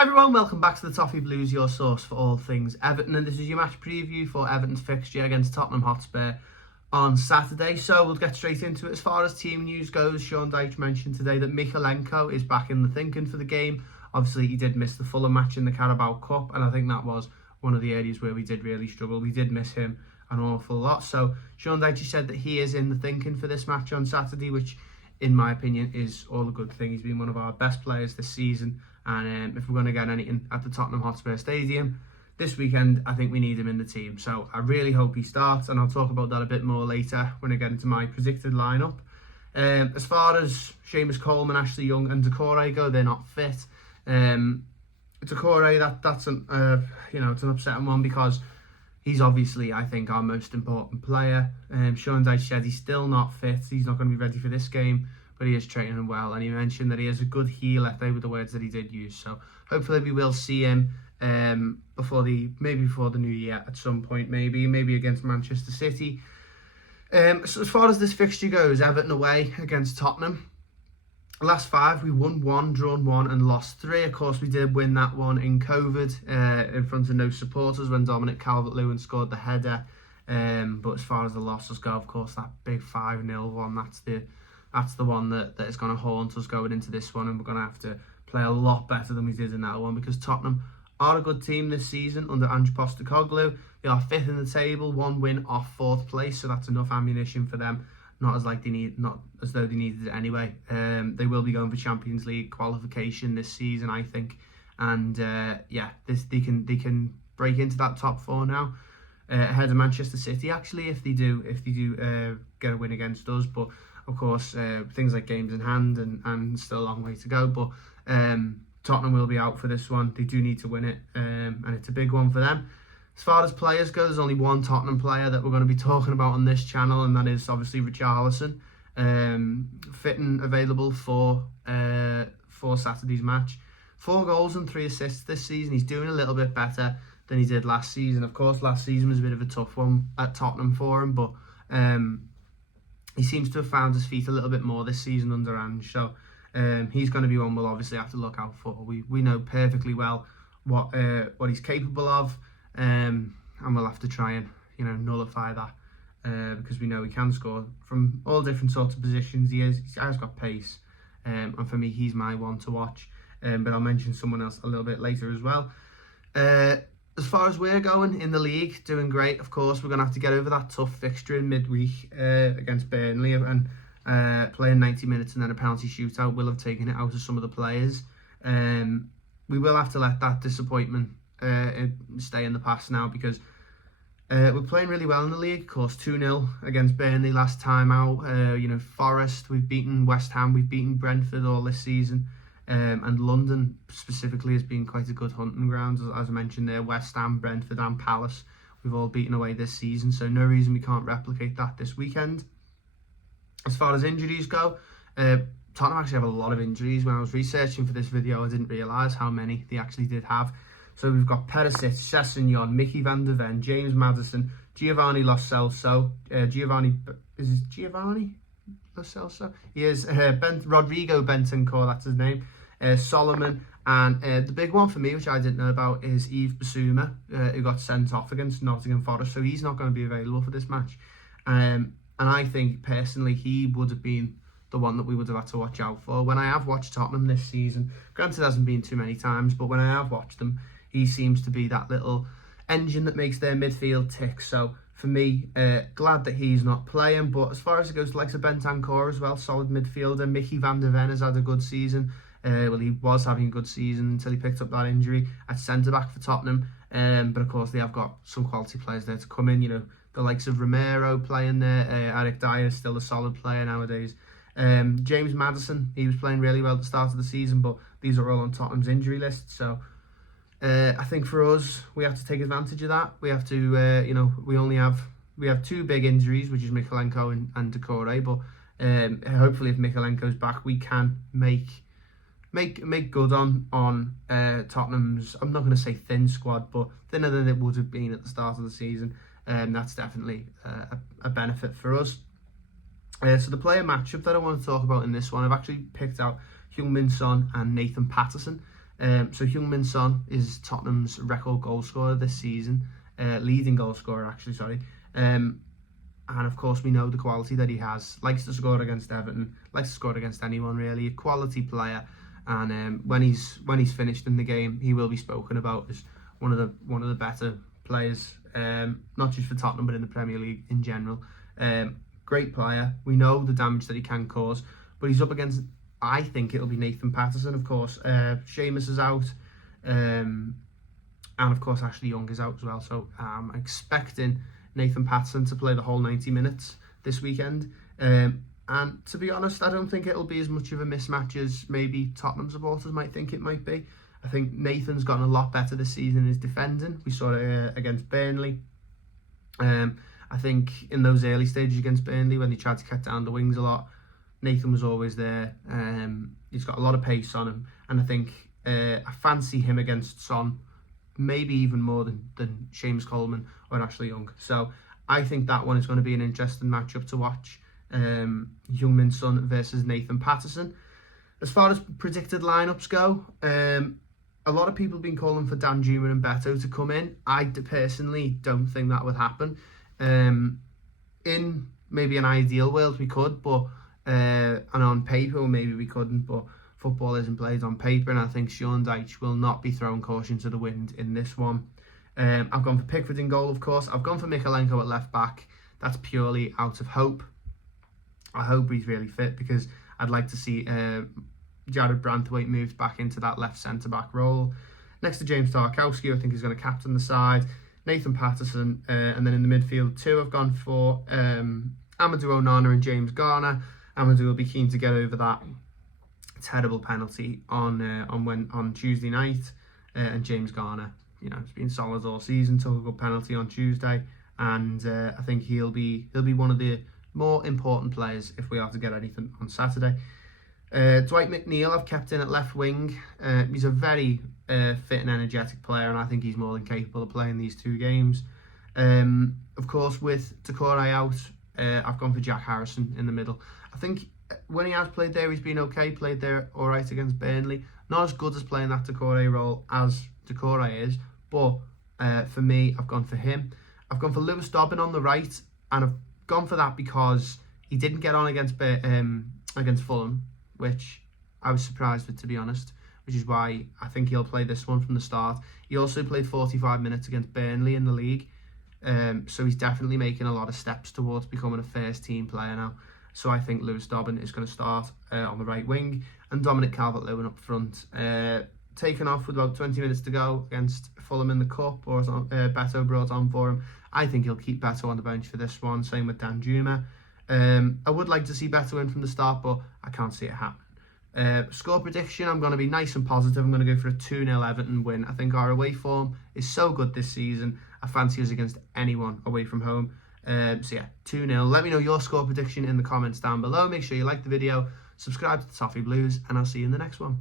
Hi everyone, welcome back to the Toffee Blues, your source for all things Everton, and this is your match preview for Everton's fixture against Tottenham Hotspur on Saturday. So we'll get straight into it. As far as team news goes, Sean Dyche mentioned today that Mykolenko is back in the thinking for the game. Obviously he did miss the Fulham match in the Carabao Cup, and I think that was one of the areas where we did really struggle. We did miss him an awful lot. So Sean Dyche said that he is in the thinking for this match on Saturday, which in my opinion is all a good thing. He's been one of our best players this season, and if we're going to get anything at the Tottenham Hotspur Stadium this weekend, I think we need him in the team. So I really hope he starts, and I'll talk about that a bit more later when I get into my predicted lineup. As far as Seamus Coleman, Ashley Young and Decore go, they're not fit. Decore, that's an it's an upsetting one because he's obviously, I think, our most important player. Sean Dyche said he's still not fit. He's not going to be ready for this game, but he is training well. And he mentioned that he has a good healer. They were the words that he did use. So hopefully we will see him before the new year at some point, maybe against Manchester City. So as far as this fixture goes, Everton away against Tottenham. Last 5, we won 1, drawn 1 and lost 3. Of course, we did win that one in COVID in front of no supporters when Dominic Calvert-Lewin scored the header. But as far as the losses go, of course, that big 5-0 one, that's the one that is going to haunt us going into this one, and we're going to have to play a lot better than we did in that one because Tottenham are a good team this season under Ange Postecoglou. They are 5th in the table, 1 win off 4th place, so that's enough ammunition for them. Not as though they needed it anyway. They will be going for Champions League qualification this season, I think, and they can break into that top 4 now, ahead of Manchester City actually if they do get a win against us. But of course, things like games in hand and still a long way to go. But Tottenham will be out for this one. They do need to win it, and it's a big one for them. As far as players go, there's only one Tottenham player that we're going to be talking about on this channel, and that is obviously Richarlison, fit and available for Saturday's match. 4 goals and 3 assists this season. He's doing a little bit better than he did last season. Of course, last season was a bit of a tough one at Tottenham for him, but he seems to have found his feet a little bit more this season under Ange. So he's going to be one we'll obviously have to look out for. We know perfectly well what he's capable of. And we'll have to try and nullify that because we know he can score from all different sorts of positions. He has got pace, and for me he's my one to watch, but I'll mention someone else a little bit later as well. As far as we're going in the league, doing great. Of course, we're going to have to get over that tough fixture in midweek against Burnley, and playing 90 minutes and then a penalty shootout will have taken it out of some of the players. We will have to let that disappointment stay in the past now because we're playing really well in the league. Of course, 2-0 against Burnley last time out. Forest, we've beaten West Ham, we've beaten Brentford all this season, and London specifically has been quite a good hunting ground. As I mentioned there, West Ham, Brentford and Palace, we've all beaten away this season, so no reason we can't replicate that this weekend. As far as injuries go, Tottenham actually have a lot of injuries. When I was researching for this video, I didn't realise how many they actually did have. So we've got Perisic, Sessegnon, Mickey van der Ven, James Maddison, Giovanni Lo Celso, Giovanni Lo Celso? He is Rodrigo Bentancur, that's his name, Solomon, and the big one for me, which I didn't know about, is Yves Bissouma, who got sent off against Nottingham Forest, so he's not going to be available for this match. And I think, personally, he would have been the one that we would have had to watch out for. When I have watched Tottenham this season, granted it hasn't been too many times, but when I have watched them, he seems to be that little engine that makes their midfield tick. So for me, glad that he's not playing. But as far as it goes, the likes of Bentancur as well, solid midfielder. Mickey van der Ven has had a good season. He was having a good season until he picked up that injury at centre-back for Tottenham. But of course, they have got some quality players there to come in. The likes of Romero playing there. Eric Dyer is still a solid player nowadays. James Maddison, he was playing really well at the start of the season, but these are all on Tottenham's injury list. So I think for us, we have to take advantage of that. We have to, we have 2 big injuries, which is Mykolenko and Decore. But hopefully, if Mykolenko's back, we can make good on Tottenham's. I'm not going to say thin squad, but thinner than it would have been at the start of the season. That's definitely a benefit for us. So the player matchup that I want to talk about in this one, I've actually picked out Heung-min Son and Nathan Patterson. So Heung-min Son is Tottenham's record goal scorer this season, leading goal scorer actually, sorry. And of course we know the quality that he has. Likes to score against Everton, likes to score against anyone really. A quality player, and when he's finished in the game, he will be spoken about as one of the better players, not just for Tottenham but in the Premier League in general. Great player. We know the damage that he can cause, but he's up against, I think it'll be Nathan Patterson, of course. Seamus is out, and of course Ashley Young is out as well. So I'm expecting Nathan Patterson to play the whole 90 minutes this weekend. And to be honest, I don't think it'll be as much of a mismatch as maybe Tottenham supporters might think it might be. I think Nathan's gotten a lot better this season in his defending. We saw it against Burnley. I think in those early stages against Burnley, when they tried to cut down the wings a lot, Nathan was always there. He's got a lot of pace on him, and I think I fancy him against Son, maybe even more than Seamus Coleman or Ashley Young. So I think that one is going to be an interesting matchup to watch. Heung-min Son versus Nathan Patterson. As far as predicted lineups go, a lot of people have been calling for Danjuma and Beto to come in. I personally don't think that would happen. In maybe an ideal world we could, but and on paper maybe we couldn't, but football isn't played on paper, and I think Sean Dyche will not be throwing caution to the wind in this one. I've gone for Pickford in goal, of course. I've gone for Mykolenko at left back. That's purely out of hope. I hope he's really fit, because I'd like to see Jared Branthwaite moved back into that left centre-back role. Next to James Tarkowski, I think he's going to captain the side. Nathan Patterson, and then in the midfield too, I've gone for Amadou Onana and James Garner. Amadou will be keen to get over that terrible penalty on Tuesday night, and James Garner, he's been solid all season. Took a good penalty on Tuesday, and I think he'll be one of the more important players if we are to get anything on Saturday. Dwight McNeil I've kept in at left wing. He's a very fit and energetic player, and I think he's more than capable of playing these two games. Of course, with Doucouré out, I've gone for Jack Harrison in the middle. I think when he has played there, he's been okay, played there all right against Burnley. Not as good as playing that Doucouré role as Doucouré is, but for me, I've gone for him. I've gone for Lewis Dobbin on the right, and I've gone for that because he didn't get on against Fulham, which I was surprised with, to be honest, which is why I think he'll play this one from the start. He also played 45 minutes against Burnley in the league, so he's definitely making a lot of steps towards becoming a first team player now. So I think Lewis Dobbin is going to start on the right wing, and Dominic Calvert-Lewin up front. Taken off with about 20 minutes to go against Fulham in the Cup, or Beto brought on for him. I think he'll keep Beto on the bench for this one, same with Danjuma. I would like to see Beto in from the start, but I can't see it happen. Score prediction, I'm going to be nice and positive. I'm going to go for a 2-0 Everton win. I think our away form is so good this season. I fancy us against anyone away from home. So yeah, 2-0. Let me know your score prediction in the comments down below. Make sure you like the video, subscribe to the Toffee Blues, and I'll see you in the next one.